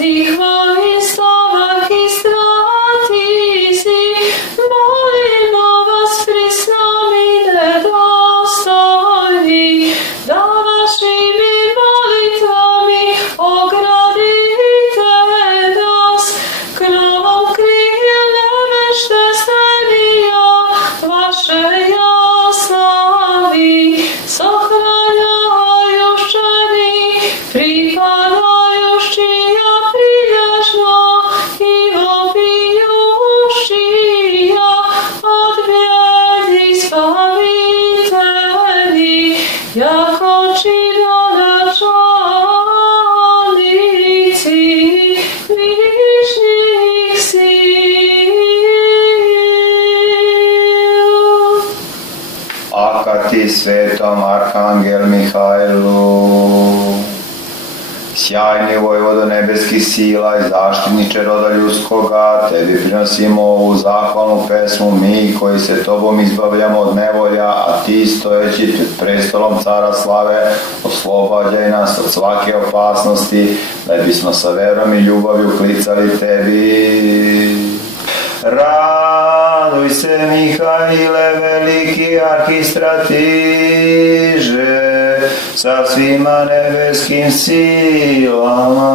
Besnih mojih slovaki strati si, molimo vas prisnomi nedostojni, da vašimi molitvami ogradite nas, krovom krila vešte stajnija vaše jaslavi, sohranjajušćeni, pripadajušćija prilježno i vopijušćija od bijedi spavitelji, jako činonačalnici višnjih sil. Akati svetom Arhangel Mihajlu, sjajni vojvodo nebeskih sila i zaštitniče roda ljudskoga, tebi prinosimo ovu zahvalnu pesmu mi koji se tobom izbavljamo od nevolja, a ti stojeći pred prestolom cara slave oslobađaj nas od svake opasnosti, da bismo sa verom i ljubavlju klicali tebi. Raduj se, Mihajle, veliki arhistratiže, sa svima nebeskim silama.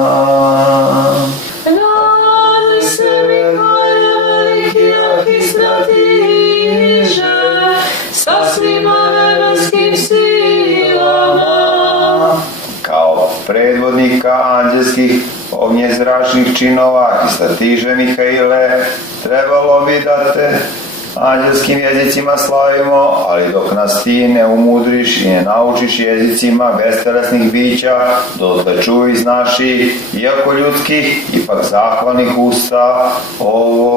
Raduj se, Mihajle, veliki arhistratiže, sa svima nebeskim silama. Kao predvodnika anđelskih ognjezračnih činova, arhistratiže Mihajle, trebalo bi da te anđelskim jezicima slavimo, ali dok nas ti ne umudriš i ne naučiš jezicima bestelesnih bića, dotle čuj iz naših, iako ljudskih, ipak zahvalnih usta ovo.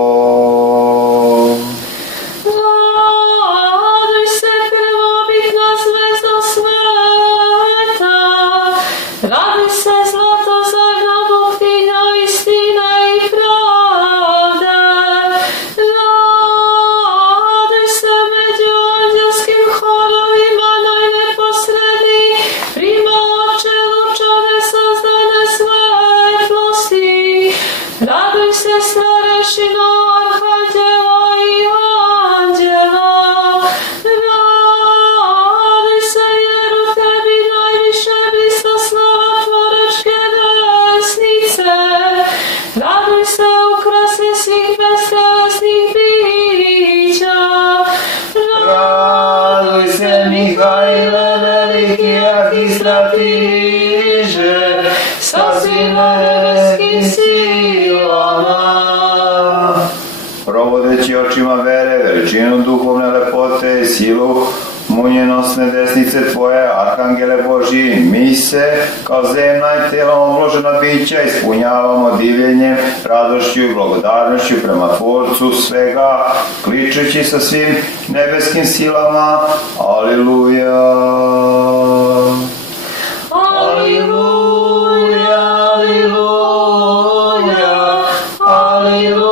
Raduj se, prvobitna zvezda sveta, raduj se, zlatozarna buktinja istine i pravde, raduj se među anđelskim horovima najneposredniji, primače lučove sazdane svetlosti, raduj se, starešino arhanđela i anđela, raduj se, jer u tebi najviše blistoslava tvorečke desnice, raduj se, ukrasne svih bestelesnih bića, Raduj se, Mihajle, veliki arhistratiže, sa svim nebeskim silama. Provodeći očima vere, veličinu duhovne lepote i silu munjenosne desnice tvoje, Arhangele Božji, mi se, kao zemna i telom obložena bića, ispunjavamo divljenjem, radošću i благодарnošću prema Tvorcu svega, kličući sa svim nebeskim silama. Aliluja! Aliluja, aliluja, aliluja.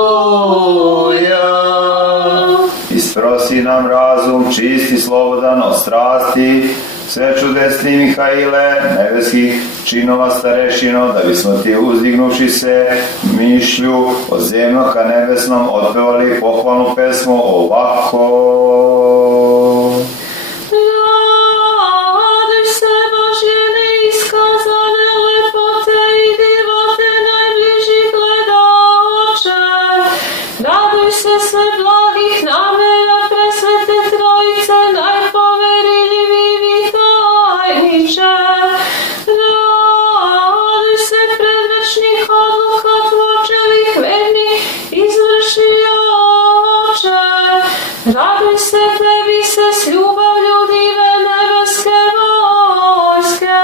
Isprosi nam razum, čisti, slobodan od strasti, sve čudesni Mihajle, nebeskih činova starešino, da bismo ti uzdignuvši se mišlju od zemnog ka nebesnom otpevali pohvalnu pesmu ovako. Raduj se, Božje neiskazane lepote i divote najbliži gledaoče, raduj se sve blagih namera presvete Trojice, najpoverljiviji tajniče, raduj se predvečnih odluka tvorčevih vernih izvršioče, raduj se, tebi se s ljubavlju dive nebeske vojske,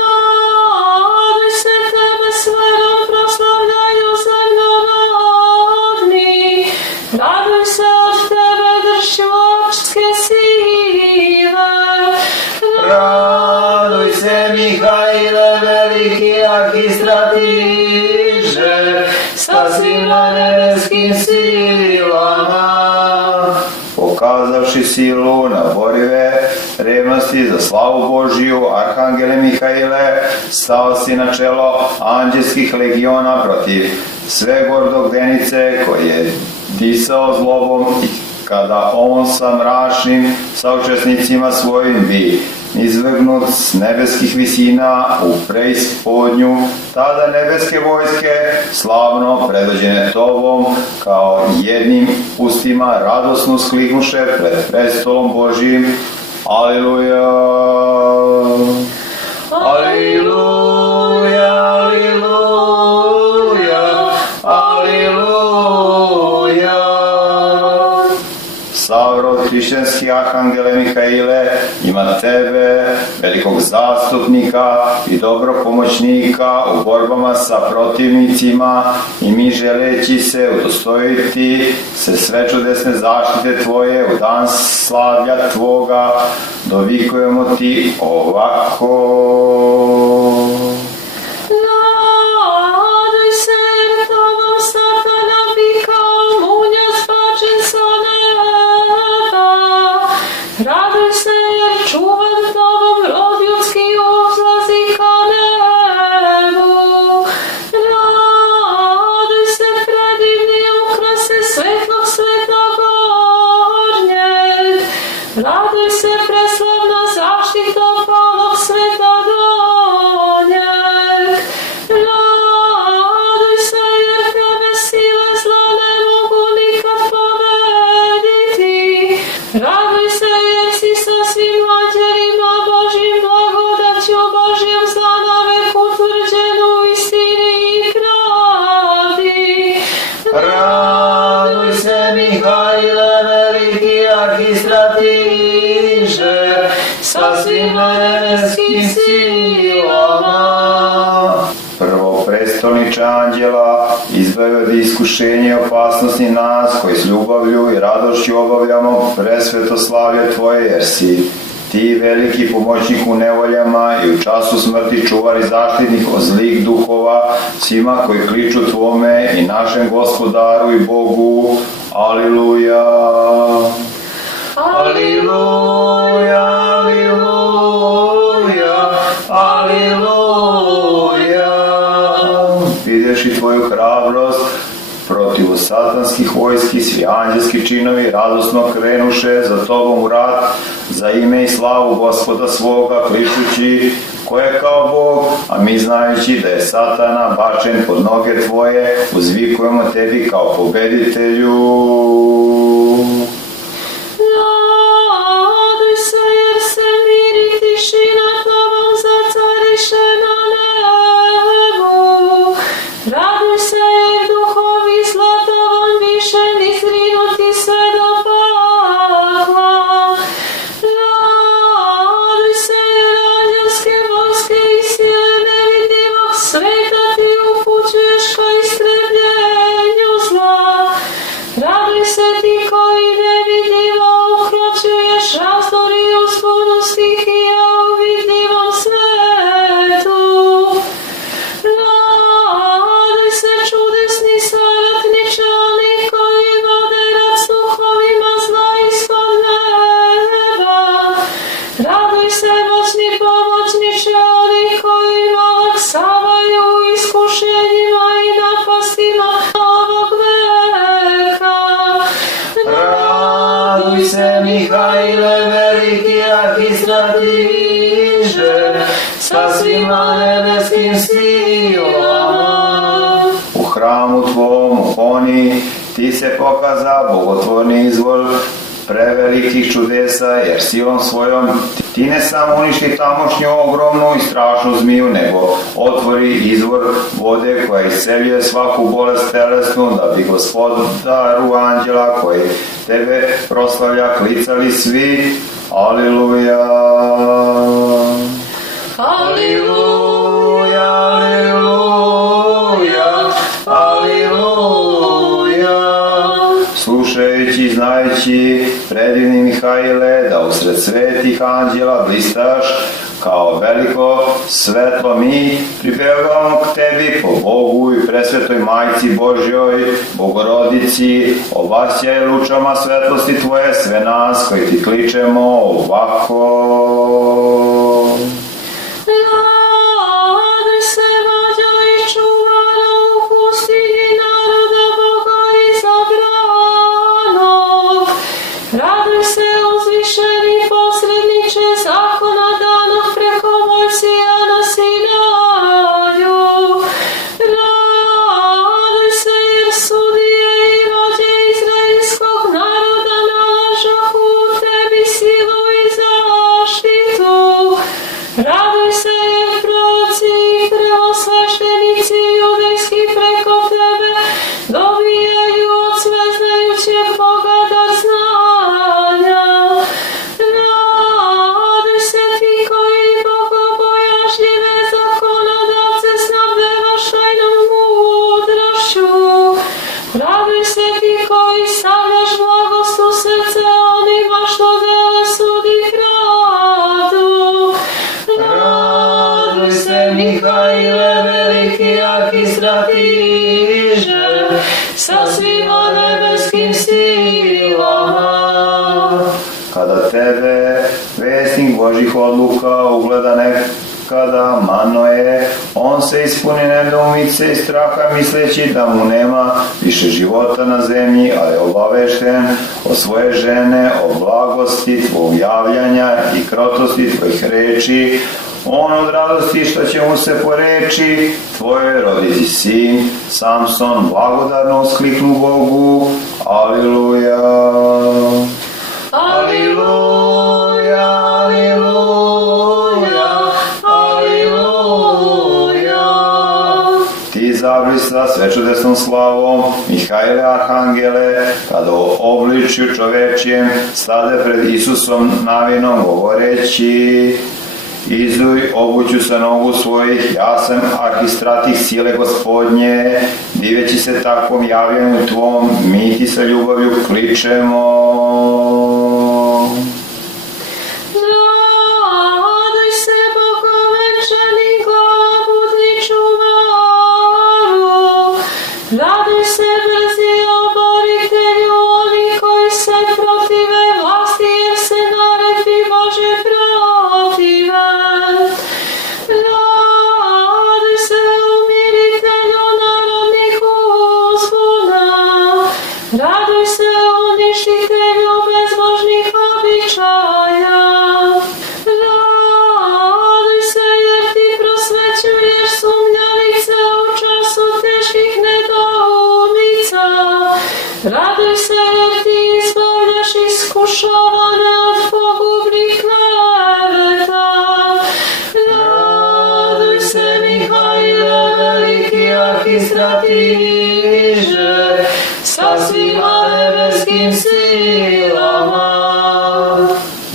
raduj se, tebe s verom proslavljaju zemljorodni, raduj se, od tebe dršćivačke sile, Raduj se, Mihajle, veliki arhistratiže, sa svim nebeskim silama. Pokazavši silu na borive revnosti za slavu Božiju, Arhangele Mihaile, stao si na čelo anđelskih legiona protiv sve gordogdenice koji je disao zlobom i kada on sa mračnim saučesnicima svojim bi izvrgnut s nebeskih visina u preispodnju, tada nebeske vojske slavno predvođene tobom kao jednim ustima radosno skliknuše pred prestolom Božijim. Aleluja! Aleluja! Aleluja! Aleluja! Savrod hrišćanski Arhangele Mihaile, ima tebe, velikog zastupnika i dobrog pomoćnika u borbama sa protivnicima, i mi želeći se udostojiti se sve čudesne zaštite tvoje u dan slavlja tvoga, dovikujemo ti ovako. Raduj se, jer tobom Satana bi kao munjac bačen sa neba. Raduj se, jer čuvan tobom rod ljudski uzlazi ka nebu. Raduj se, predivni ukrase svetlog sveta gornjeg. Raduj se, preslavna zaštita palog sveta donjeg. Raduj se, jer tebe sile zla ne mogu nikad pobediti. Raduj se, jer si sa svim anđelima Božjim blagodaću Božjom za navek utvrđen u istini i pravdi. Raduj se, Mihaile, veliki arhistratiže, sa svim nebeskim silama. Prvo prestolniče anđela, izbavi od iskušenja i opasnosti nas, koji s ljubavlju i radošću obavljamo presvetoslavlje tvoje, jer si ti veliki pomoćnik u nevoljama i u času smrti čuvar i zaštitnik od zlih duhova, svima koji kliču tvome i našem Gospodaru i Bogu. Aleluja! Aleluja! Aleluja! Aleluja! Videši tvoju hrabrost protiv satanskih vojski, svi anđelski činovi radosno krenuše za tobom u rat, za ime i slavu Gospoda svoga, kličući ko je kao Bog, a mi znajući da je Satana bačen pod noge tvoje, uzvikujemo tebi kao pobeditelju. Raduj se, jer se mir i tišina tobom zacariše na nebu. Raduj se, jer duhovi zla tobom više ni zrinuti sve do pakla. Raduj se, jer anđelske vojske i sile nevidljivog sveta ti upućuješ ka istrebljenju zla. Raduj se ti koji nevidljivo ukročuješ razdor i uzbunu stihija u vidljivom svetu. Raduj se, čudesni saratniče, oni koji vode rad s duhovima zla ispod neba. Raduj se, moćni pomoćniče, oni koji olakšavaju u iskušenjima i napastima ovog veka. Raduj se, Mihaile, veliki arhistratiže, sa svima nebeskim silama. U hramu tvom, u Honi, ti se pokaza bogotvorni izvor prevelikih čudesa, jer silom svojom ti ne samo uništi tamošnju ogromnu i strašnu zmiju, nego otvori izvor vode koja isceljuje svaku bolest telesnu, da bi Gospodaru anđela koji tebe proslavlja klicali svi. Aleluja! Aleluja! Aleluja! Aleluja! Slušajući i znajući, predivni Mihaile, da usred svetih anđela blistaš kao veliko svetlo mi pribegavamo k tebi po Bogu i presvetoj Majci Božjoj, Bogorodici, obasjaj lučama svetlosti tvoje sve nas koji ti kličemo ovako. Raduj se, vođo i čuvaro u pustinji naroda Boga izabranog. Raduj se, uzvišeni posredniče zakona danog preko Mojsija na Sinaju. Raduj se, jer sudije i vođe izraelskog naroda nalažohu tebi silu i zaštitu. Raduj se, jer proroci i prvosveštenici judejski preko tebe dobijaju od sveznajućeg Boga dar znanja. Raduj se ti koji bogobojažljive zakonodavce snabdevaš tajnom mudrošću. Raduj se ti koji stavljaš blagost u srce onima što dele sud i pravdu. Raduj se, Mihaile, veliki, jaki stratiže, sa svima nebeskim silama. Kada tebe, vesnik Božih odluka, ugleda nekada Manoje, on se ispuni nedoumice i straha misleći da mu nema više života na zemlji, ali je obavešten o svoje žene, o blagosti tvog javljanja i krotosti tvojih reči. On od radosti što će mu se poreči, tvoj roditi sin, Samson, blagodarno uskliknu Bogu. Aliluja. Aliluja, aliluja, aliluja. Ti zablista sve čudesnom slavom, Mihaile Arhangele, kada u obličju čovečijem stade pred Isusom navinom govoreći: Izuj, obuću sa nogu svojih, ja sam arhistratih sile Gospodnje, diveći se takvom javljanju tvom, mi ti sa ljubavlju kličemo. Raduj se, bogovenčani globudni čuvaru. Raduj se, brzi oboritelju oni koji se protive vlasti, jer se naredbi Bože protive. Raduj se, umiritelju narodnih uzbuna. Raduj se, uništitelju bezbožnih običaja. Raduj se, jer ti prosvećuješ sumnjavice u času teških nedoumica. Raduj se, jer ti izbavljaš iskušavane od pogubnih kleveta. Raduj se, Mihaile, veliki arhistratiže, sa svima nebeskim silama.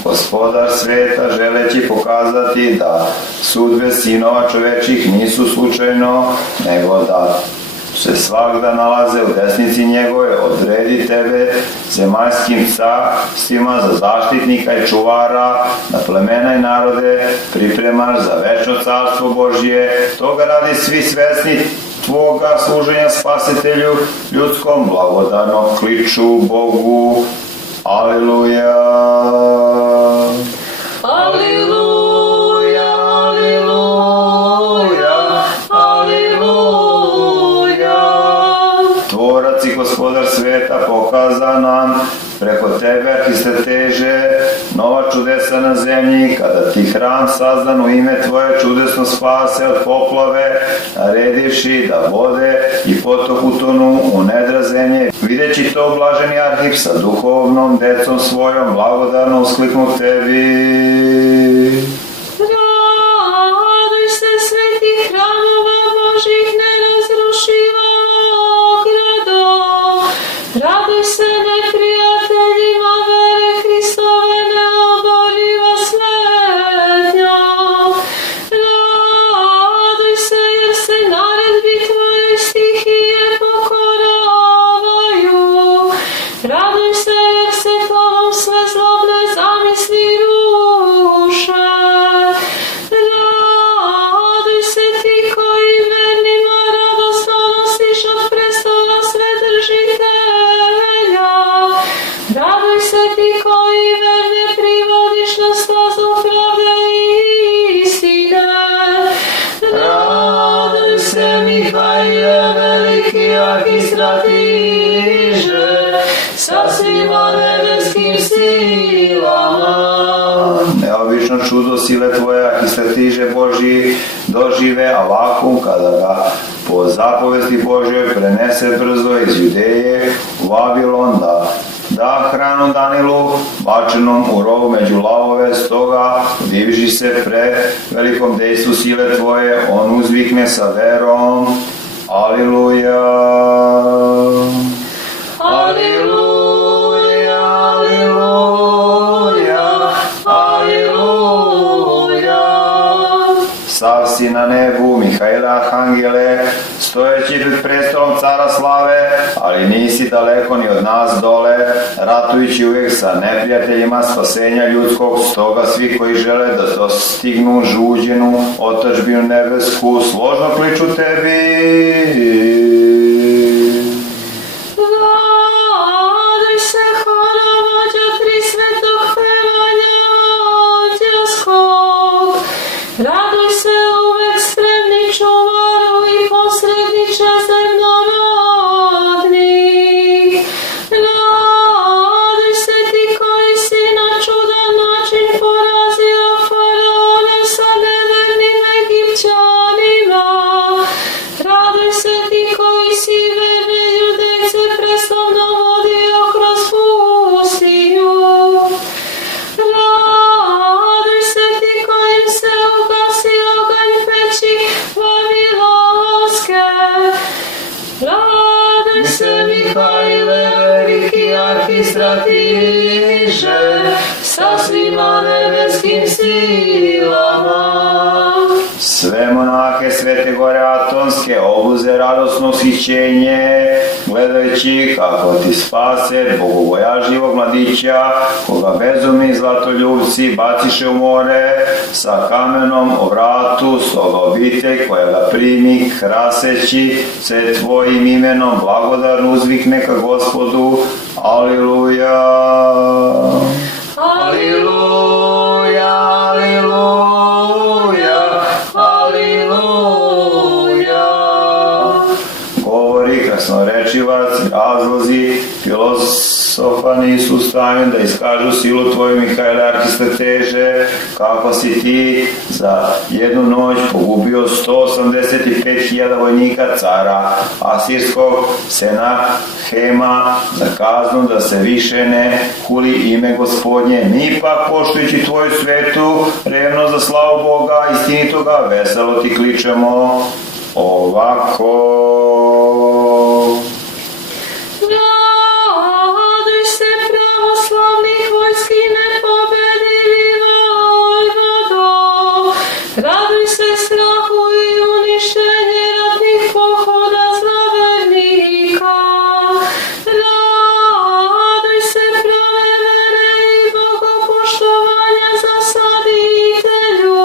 Gospodar sveta, želeći pokazati da sudbe sinova čovečih nisu slučajno, nego da se svakda nalaze u desnici njegove, odredi tebe zemaljskim carstvima za zaštitnika i čuvara, na plemena i narode pripremaš za večno carstvo Božje. Toga radi svi svesni tvoga služenja spasitelju ljudskom, blagodarno kliču Bogu. Aliluja. Aliluja, aliluja, aliluja. Tvorac i gospodar sveta pokaza nam preko tebe, arhistrateže, nova čudesa na zemlji, kada ti hram sazdan u ime tvoje čudesno spase od poplave, naredivši da vode i potok utonu u nedra zemlje. Videći to, blaženi arhip sa duhovnom decom svojom, blagodarno uskliknu tebi. Raduj se, sveti hramova Božih nerazrušiva ogrado. Raduj se, neprijateljima vere Hristove neoboriva svetnja. Raduj se, jer se naredbi tvojoj stihije pokoravaju. Raduj se, jer se tobom sve zlobne zamisli ruše. čudo sile Tvoje, i svetiže Božji, dožive avakum kada ga po zapovesti Božjoj prenese brzo iz Judeje u Vavilon, da hranu Danilu, bačenom u rov među lavove, stoga diviži se pre velikom dejstvu sile Tvoje, on uzvikne sa verom, Aliluja. Aliluja, aliluja, aliluja. Sav si na nebu, Mihaile Arhangele, stojeći pred prestolom cara slave, ali nisi daleko ni od nas dole, ratujući uvijek sa neprijateljima spasenja ljudskog, stoga svi koji žele da dostignu žuđenu otadžbinu nebesku, složno kliču tebi. Raduj se, horovođo, tri svetog pevanja anđelskog. Raduj se, uvek spremni čuvaru i posredniče zemnorodni. Raduj se ti koji si na čudan način porazio faraona sa nevernim Egipćanima. Raduj se ti koji si verne Judejce preslavno vodio kroz pustinju. Raduj se ti kojim se ugasi oganj peći Vavilonske. Raduj se, Mihaile, veliki arhistratiže, sa svima nebeskim silama. Sve monahe Svete Gore Atonske obuze radosno ushićenje, gledajući kako ti spase bogobojažljivog mladića, koga bezumni zlatoljubci baciše u more, sa kamenom o vratu, stoga obitelj koja ga primi, kraseći se Tvojim imenom, blagodarno uzvikne ka Gospodu. Aliluja. Aliluja, aliluja, aliluja. Govori krasnorečivac, razlozi, filosofani su u stanju da iskažu silu Tvoju, Mihaile Arhistrateže, kako si ti za jednu noć pogubio 185.000 vojnika cara Asirskog Senahema za kaznu da se više ne huli ime Gospodnje. Mi pak, poštujući Tvoju svetu, revno za slavu Boga, istinitoga, veselo ti kličemo ovako. Raduj se, pravoslavnih vojski nepobedivi vojvodo. Raduj se, strahu i uništenje ratnih pohoda zlovernika. Raduj se, prave vere i bogopoštovanja zasaditelju.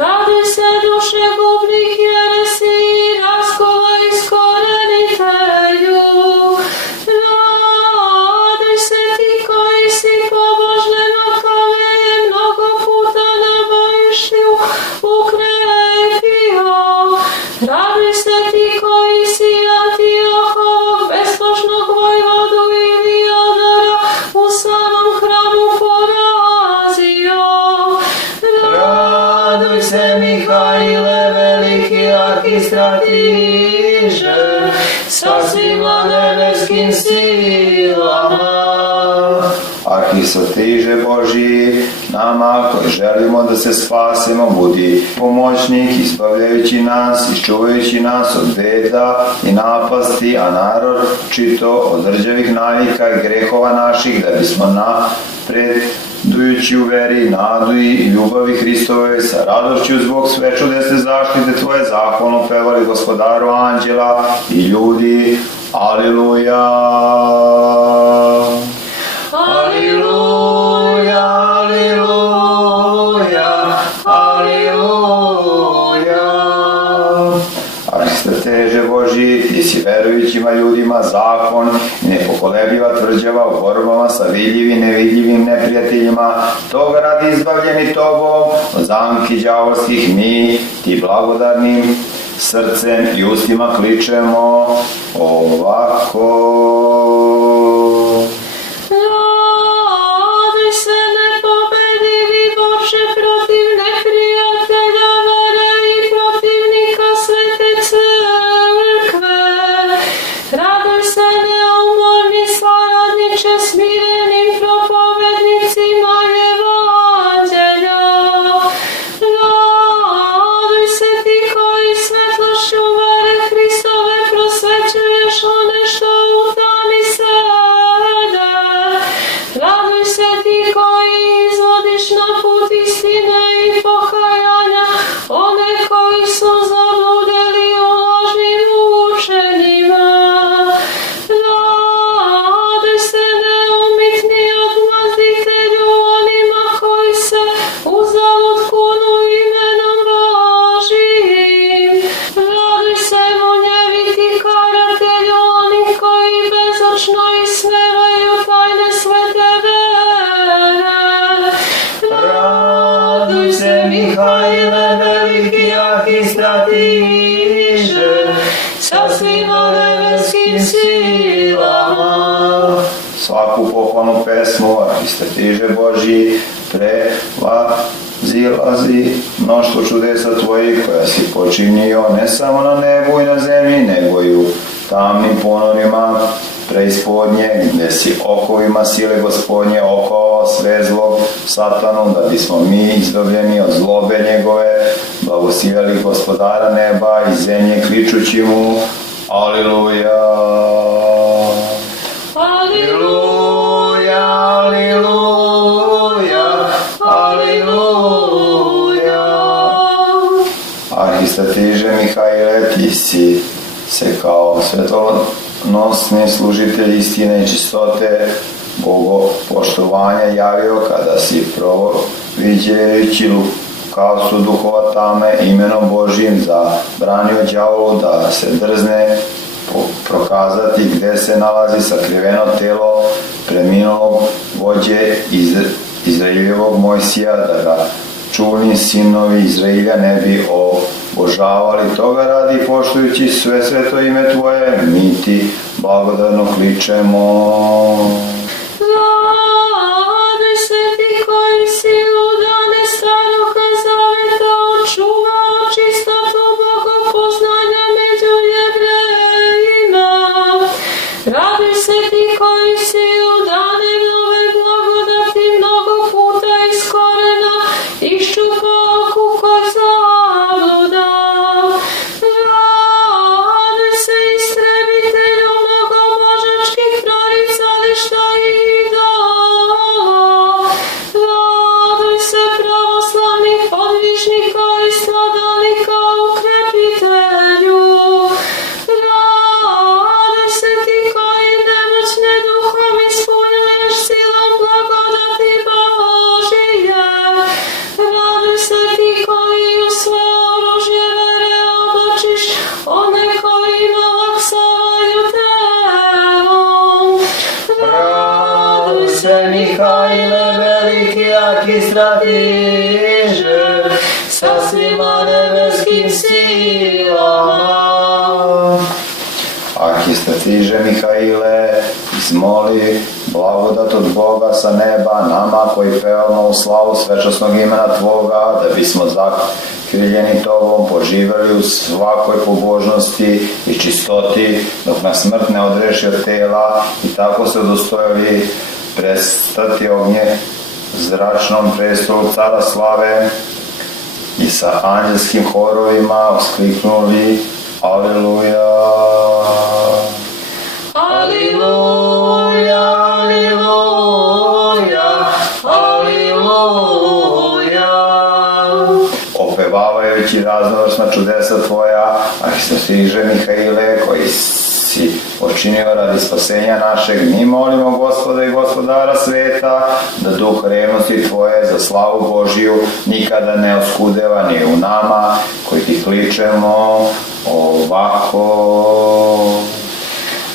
Raduj se, duše gubnih jeresi i raskola iskorenitelju. Raduj se ti koji si pobožne nokave mnogo puta na bojištu ukrepio. Raduj se ti koji si Antiohovog bezbožnog vojvodu Iliodora u samom hramu porazio. Raduj se, Mihaile, veliki arhistratiže, sa svima nebeskim silama. Arhistratiže Božji, nama koji želimo da se spasimo, budi pomoćnik, ispravljajući nas, iščuvajući nas od beda i napasti, a naročito od rđavih navika i grehova naših, da bismo napredujući u veri, nadu i ljubavi Hristove, sa radošću zbog sve čudesne zaštite Tvoje zahvalno pevali Gospodaru anđela i ljudi. Aliluja. Aliluja, aliluja, aliluja. Arhistrateže Božji, ti si verujućima ljudima zakon i nepokolebljiva tvrđava u borbama sa vidljivim i nevidljivim neprijateljima, toga radi izbavljeni Tobom od zamki đavolskih, mi ti blagodarnim srcem i ustima kličemo ovako. Raduj se, nepobedivi Bože, stratiže sa svima nebeskim silama. Svaku pohvalnu pesmu, arhistratiže Božji, prevazilazi mnoštvo čudesa tvojih koja si počinio ne samo na nebu i na zemlji, nego i u tamnim ponorima preispodnje, gde si okovima sile Gospodnje okovao sve zlog satanu, da bismo mi izdobljeni od zlobe njegove blagosiljali Gospodara neba i zemlje kličući mu Aliluja. Aliluja, aliluja, aliluja. Arhistratiže Mihajle, ti si se kao svetonosni služitelj istine i čistote bogopoštovanja javio kada si proviđajući lukavstvo duhova tame imenom Božjim zabranio đavolu da se drzne prokazati gde se nalazi sakriveno telo preminulog vođe Izraeljevog Mojsija, da ga čulni sinovi Izraelja ne bi obožavali. Toga radi, poštujući sve sveto ime tvoje, mi ti blagodarno kličemo. Raduj se ti koji si u dane staroga zaveta očuvao čistotu bogopoznanja među Jevrejima. Raduj se ti koji si u dane nove blagodati mnogo puta iz korena iščupao kukor zabluda. Raduj se istrebitelju mnogo božačkih proricališta i idola. Raduj se pravoslavnih podvižnika i stradalnika ukrepitelju. Raduj se ti koji nemoćne duhom ispunjuješ silom blagodati Božije. Raduj se ti koji u sve oružje vere oblačiš one kojima laksavaju telom. Raduj se Mihajle, veliki arhistratiže, sa svima nebeskim silama. Arhistratiže Mihajle, izmoli blagodat od Boga sa neba nama koji pevamo u slavu svečasnog imena Tvoga, da bismo zakriljeni Tobom poživjeli u svakoj pobožnosti i čistoti, dok nas smrt ne odreši od tela i tako se udostojili prestati ognje zračnom prestolu cara slave i sa anđelskim horovima uskliknuli Aleluja. Aleluja, aleluja, aleluja. Opevavajući raznovrsna čudesa Tvoja, arhistratiže Mihajle, koji si počinio radi spasenja našeg, mi molimo Gospoda i Gospodara sveta, da duh revnosti Tvoje za slavu Božiju nikada ne oskudeva ni u nama, koji ti kličemo ovako.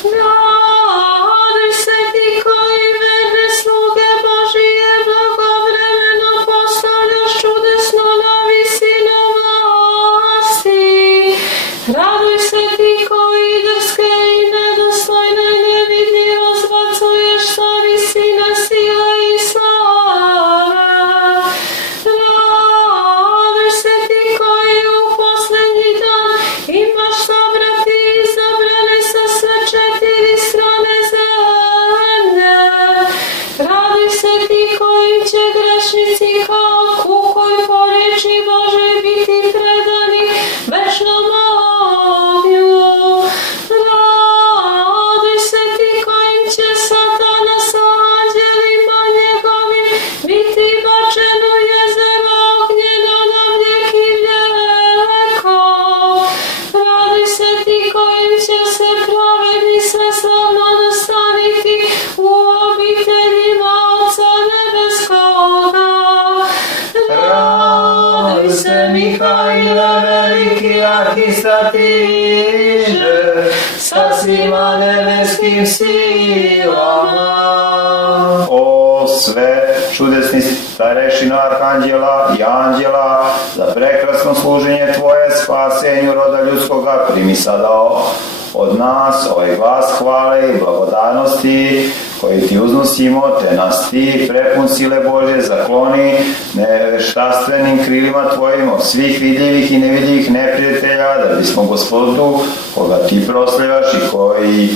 Raduj se ti koji verne sluge Božije blagovremeno postavljaš čudesno na visinu vlasti. Raduj se ti koji drske i nedostojne nevidljivo zbacuješ sa visine sile i slave. Raduj se ti koji u poslednji dan imaš sabrati izabrane sa sve četiri strane zemlje. Raduj se ti kojim će grešnici kao kukolj po reči Božoj biti predani večnom ognju. Raduj se ti kojim će Satana sa anđelima njegovim biti bačen u jezero ognjeno na vijeki vijekov. Raduj se ti kojim će se pravedni sveslavno nastaniti u obiteljima Oca nebeskoga. Raduj se Mihajle, veliki arhistratiže, sa svima nebeskim silama. O sve čudesni starešino arhanđela i anđela, za prekrasno služenje Tvoje spasenju roda ljudskoga, primi sada od nas ovaj glas hvale i blagodarnosti koji Ti uznosimo, te nas Ti prepun sile Božje zakloni neveštastvenim krilima Tvojim od svih vidljivih i nevidljivih neprijatelja, da bismo Gospodu, koga Ti proslavljaš i koji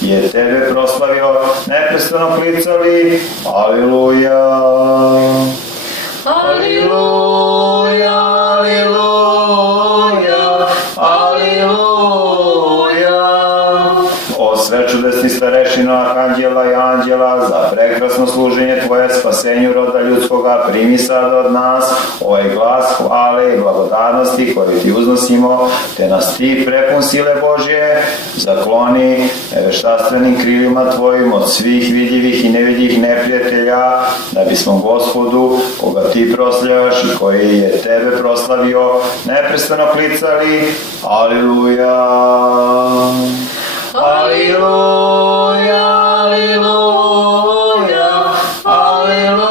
je Tebe proslavio, neprestano klicali Aliluja. Aliluja, aliluja, aliluja. O sve čudesni starešino arhanđela i anđela, za prekrasno služenje Tvoje spasenju roda ljudskoga, primi sad od nas ovaj glas hvale i blagodarnosti koji Ti uznosimo, te nas Ti prepun sile Božje zakloni neveštastvenim krilima Tvojim od svih vidljivih i nevidljivih neprijatelja, da bismo Gospodu, koga Ti proslavljaš i koji je Tebe proslavio, neprestano klicali Aliluja. Aliluja, aliluja, aliluja.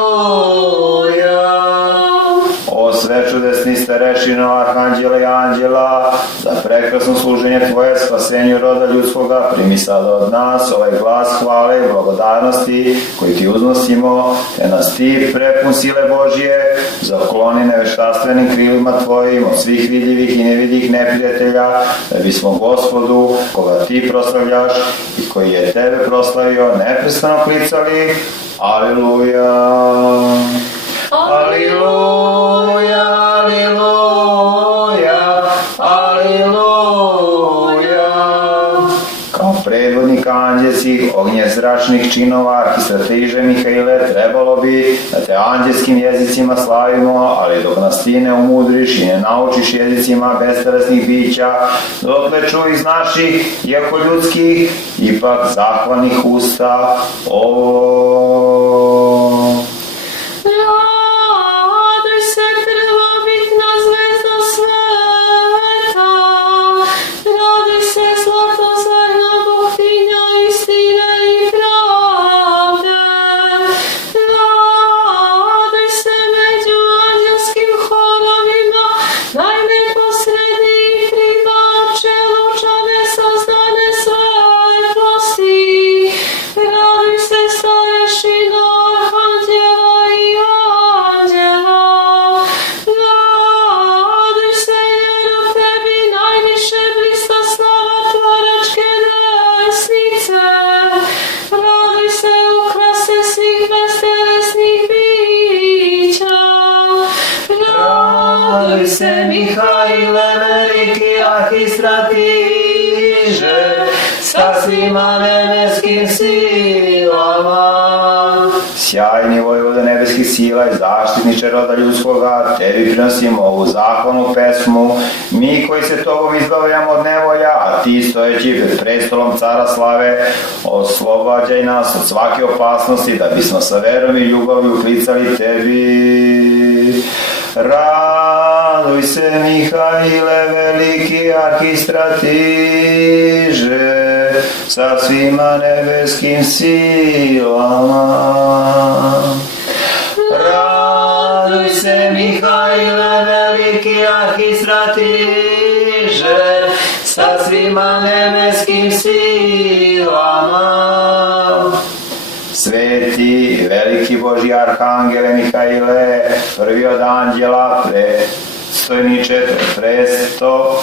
O sve čudesni starešino arhanđela i anđela, za prekrasno služenje Tvoje spasenju roda ljudskoga, primi sada od nas ovaj glas hvale i blagodarnosti koji Ti uznosimo, te nas Ti prepun sile Božje zakloni neveštastvenim krilima Tvojim od svih vidljivih i nevidljivih neprijatelja, da bismo Gospodu, koga Ti proslavljaš i koji je Tebe proslavio, neprestano klicali Aliluja. Aliluja, aliluja, aliluja. Kao predvodnika anđelskih ognje zračnih činova arhistrateže Mihaile, trebalo bi da Te anđelskim jezicima slavimo, ali dok nas Ti ne umudriš i ne naučiš jezicima bestelesnih bića, dotle čuj iz naših, iako ljudskih, ipak zahvalnih usta ovo. Raduj se, prvobitna zvezda sveta, raduj se, zlatozarna bogtinja istine i pravde, raduj se među anđelskim horovima, najneposredniji primače lučane sazdane svetlosti, raduj se, starešino arhanđela i anđela, raduj se, jer u Tebi najviše blista slava tvoračke desnice, raduj se, ukrase svih bestelesnih bića, Raduj se, Mihaile, veliki arhistratiže, sa svima nebeskim silama. Sjajni vojvoda nebeskih sila i zaštitniče roda ljudskoga, Tebi prinosimo ovu zahvalnu pesmu, mi koji se Tobom izbavljamo od nevolja, a Ti stojeći pred prestolom cara slave, oslobađaj nas od svake opasnosti, da bismo sa verom i ljubavlju klicali Tebi. Raduj se, Mihaile, veliki arhistratiže, sa svima nebeskim silama. Raduj se, Mihaile, veliki arhistratiže, sa svima nebeskim silama. Sveti, veliki Božji arhangele Mihaile, prvi od anđela, predstojniče prestolom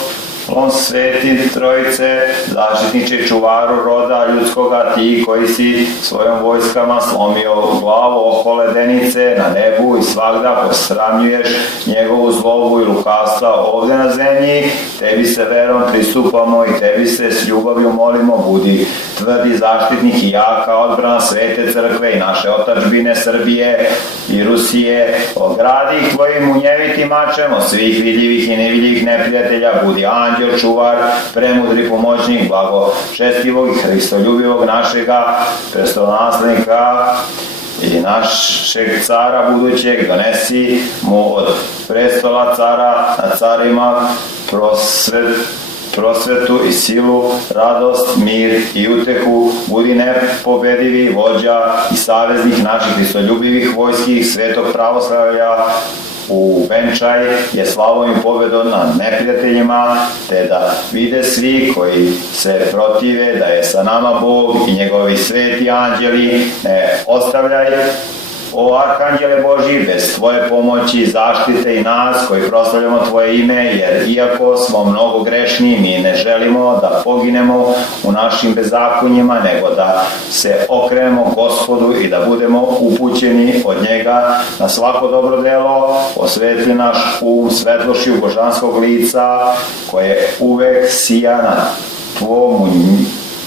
sveti trojice, zaštitniče i čuvaru roda ljudskoga, Ti koji si svojom vojskama slomio glavu oko ledenice na nebu i svagda posramljuješ njegovu zlobu i lukavstva ovde na zemlji, Tebi se verom pristupamo i Tebi se s ljubavlju molimo, budi tvrdi zaštitnik i jaka odbrana svete crkve i naše otadžbine Srbije i Rusije, ogradi ih Tvojim munjevitim mačem od svih vidljivih i nevidljivih neprijatelja, budi anđel, čuvar, premudri pomoćnik, blagočestivog i hristoljubivog našega prestolonaslednika i našeg cara budućeg, donesi mu od prestola cara na carima prosvetu i silu, radost, mir i utehu, budi nepobedivi vođa i saveznik naših hristoljubivih vojskih svetog pravoslavlja, uvenčaj je slavom i pobedom nad neprijateljima, te da vide svi koji se protive da je sa nama Bog i njegovi sveti anđeli. Ne ostavljaj, o Arhanđele Božji, bez tvoje pomoći, zaštite i nas koji proslavljamo tvoje ime, jer iako smo mnogo grešni, mi ne želimo da poginemo u našim bezakonjima, nego da se okrenemo Gospodu i da budemo upućeni od njega na svako dobro delo. Osvetli naš svetlošću božanskog lica, koje uvek sija na tvom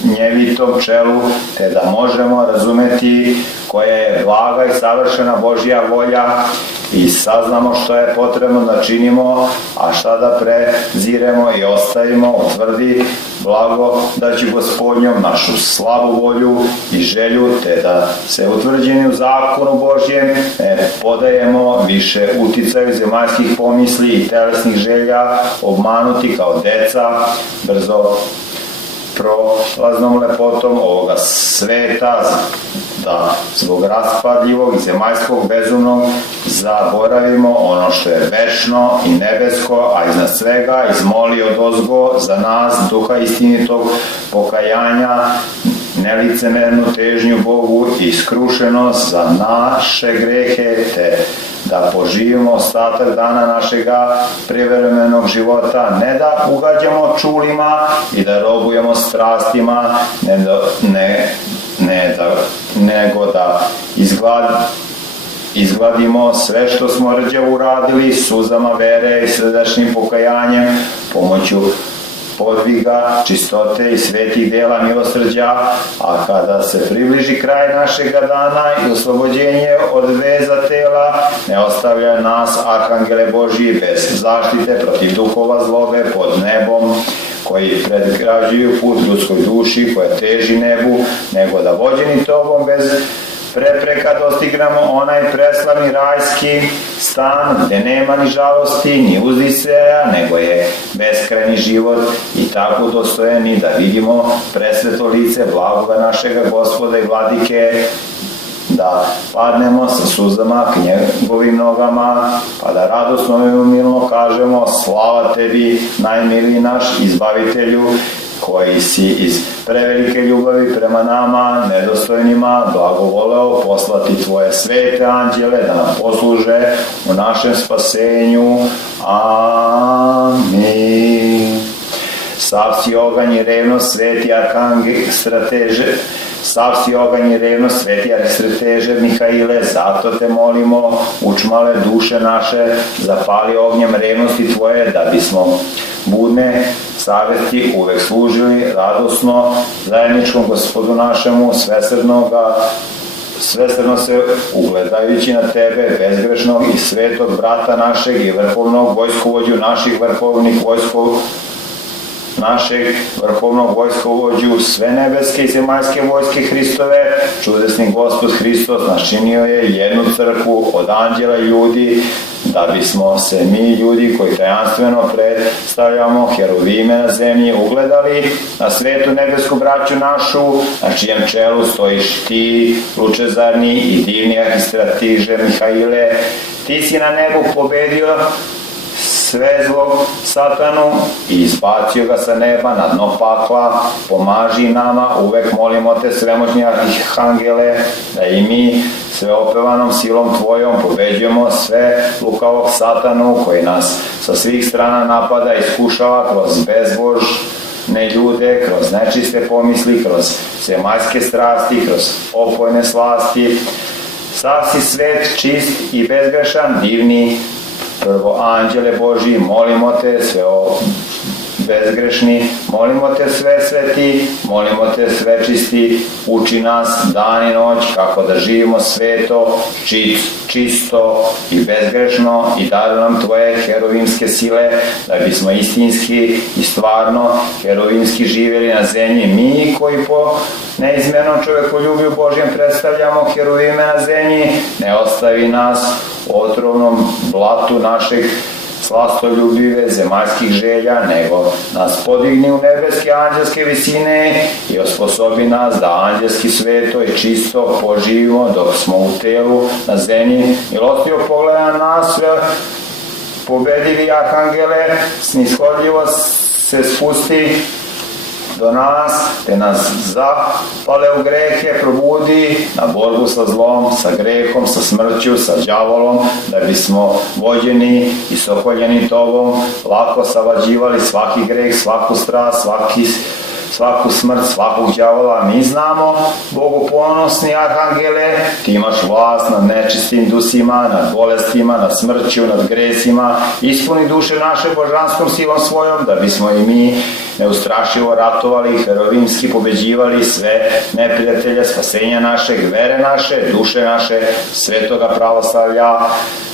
njevitom čelu, te da možemo razumeti koja je blaga i savršena Božja volja i saznamo što je potrebno da činimo, a šta da preziremo i ostavimo, utvrdi blago da će Gospodnjom našu slabu volju i želju, te da se utvrđeni u zakonu Božjem ne podajemo više uticaju zemaljskih pomisli i telesnih želja, obmanuti kao deca, brzo prolaznom lepotom ovoga sveta, da zbog raspadljivog i zemaljskog bezumnog zaboravimo ono što je večno i nebesko, a iznad svega izmoli odozgo za nas duha istinitog pokajanja, nelicemernu težnju Bogu i skrušenost za naše grehe, te da poživimo ostatak dana našega prevremenog života, ne da ugađamo čulima i da robujemo strastima, nego da izgladimo sve što smo rđavo uradili suzama vere i srdačnim pokajanjem, pomoću podviga, čistote i svetih dela milosrđa, a kada se približi kraj našega dana i oslobođenje od veza tela, ne ostavlja nas, Arhangele Božji, bez zaštite protiv duhova zlobe pod nebom, koji predgrađuju put ljudskoj duši koja teži nebu, nego da vođeni tobom bez prepreka dostignemo onaj preslavni rajski stan gde nema ni žalosti, ni uzdiseja, nego je beskrajni život i tako dostojeni da vidimo presveto lice blagoga našega Gospoda i Vladike, da padnemo sa suzama k njegovim nogama, pa da radosno i umilno kažemo: slava tebi, najmiliji naš izbavitelju, koji si iz prevelike ljubavi prema nama, nedostojnima, blagovoleo poslati tvoje svete anđele da nam posluže u našem spasenju. Amin. Sav si oganj i revnost, sveti arhangel strateže Mihaile, zato te molimo, učmale duše naše, zapali ognjem revnosti tvoje, da bismo budne savesti uvek služili radosno zajedničkom Gospodu našemu, svesrdno se ugledajući na tebe, bezgrešnog i svetog brata našeg i vrhovnog vojskovođu vrhovnog vojskovođu, sve nebeske i zemaljske vojske Hristove, čudesni Gospod Hristos načinio je jednu crkvu od anđela i ljudi, da bismo se mi ljudi koji tajanstveno predstavljamo heruvime na zemlji ugledali na svetu nebesku braću našu, na čijem čelu stojiš ti, lučezarni i divni arhistratiže Mihaile. Ti si na nebu pobedio sve zlo satanu i izbacio ga sa neba na dno pakla. Pomaži nama, uvek molimo te, svemoćni arhangele, da i mi sveopevanom silom tvojom pobeđujemo sve lukavog satanu koji nas sa svih strana napada i iskušava kroz bezbožne ljude, kroz nečiste pomisli, kroz zemaljske strasti, kroz opojne slasti. Sav si svet, čist i bezgrešan, divni prvo anđele Božji, molimo te sve bezgrešni, molimo te sve sveti, molimo te sve čisti, uči nas dan i noć kako da živimo sveto, čisto i bezgrešno i daruj nam tvoje heruvimske sile, da bismo istinski i stvarno heruvimski živjeli na zemlji. Mi koji po neizmjernom čovekoljublju Božjem predstavljamo heruvime na zemlji, ne ostavi nas u otrovnom blatu našeg slastoljubive zemaljskih želja, nego nas podigni u nebeske anđelske visine i osposobi nas da anđelski sveto i čisto poživimo dok smo u telu na zemlji. Milostivo pogleda na nas, sve pobedivi arhangele, snishodljivo se spusti do nas, te nas zapale u grehe, probudi na borbu sa zlom, sa grehom, sa smrću, sa đavolom, da bismo vođeni i sokoljeni tobom lako savađivali svaki greh, svaku strast, svaku smrt, svakog đavola. Mi znamo, Bogu ponosni arhangele, ti imaš vlast nad nečistim dusima, nad bolestima, nad smrću, nad gresima. Ispuni duše naše božanskom silom svojom, da bismo i mi neustrašivo ratovali, heroinski pobeđivali sve neprijatelje spasenja našeg, vere naše, duše naše, svetoga pravoslavlja,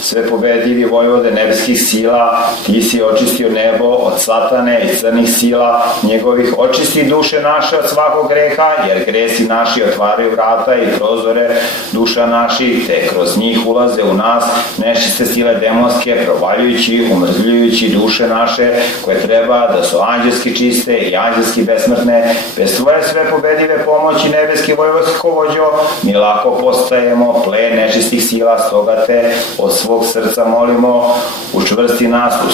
sve pobedivi vojvode nebeskih sila. Ti si očistio nebo od satane i crnih sila njegovih, očisti duše naše od svakog greha, jer gresi naši otvaraju vrata i prozore duša naših, te kroz njih ulaze u nas nečiste sile demonske, provaljujući, umrzljujući duše naše, koje treba da su anđelski čiste i anđelski besmrtne. Bez tvoje sve pobedive pomoći nebeski vojvodsko vođo, mi lako postajemo plen nečistih sila, stoga te od svog srca molimo, učvrsti nas u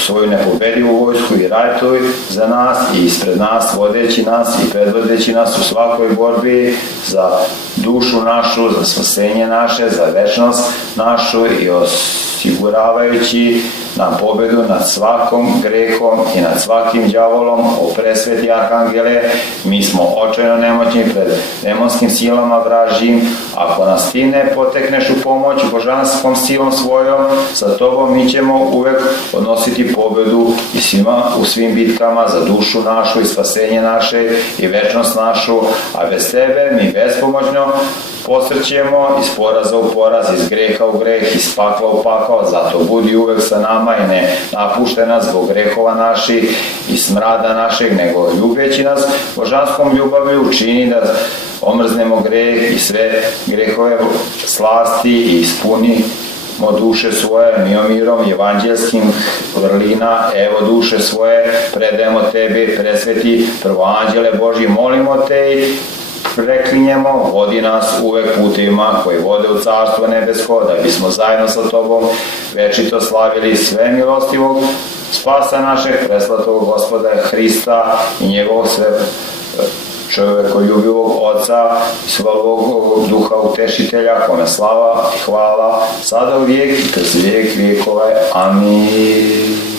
svoju nepobedivu vojsku i ratuj za nas i ispred nas, vodeći nas i predvodeći nas u svakoj borbi za dušu našu, za spasenje naše, za večnost našu i osiguravajući nam pobedu nad svakom grehom i nad svakim đavolom. O presveti arhangele, mi smo očajno nemoćni pred demonskim silama vražjim. Ako nas ti ne potekneš u pomoć božanskom silom svojom, sa tobom mi ćemo uvek odnositi pobedu i u svim bitkama za dušu našu i spasenje naše i večnost našu, a bez tebe mi bespomoćno posrćemo iz poraza u poraz, iz greha u greh, iz pakla u pakao. Zato budi uvek sa nama i ne napuštaj nas zbog grehova naših i smrada našeg, nego ljubeći nas božanskom ljubavlju učini da omrznemo greh i sve grehove slasti i ispunimo duše svoje miomirom evanđelskim vrlina. Evo duše svoje predajemo tebi, presveti prvoanđele Božji, molimo te i preklinjemo, vodi nas uvek putevima koji vode u carstvo nebesko, da bismo zajedno sa tobom večito slavili sve milostivog spasa našeg preslatog Gospoda Hrista i njegovog sve čovekoljubivog Oca i svog Duha Utešitelja, kome slava i hvala sada u vijek i kroz vijek vijekove. Amin.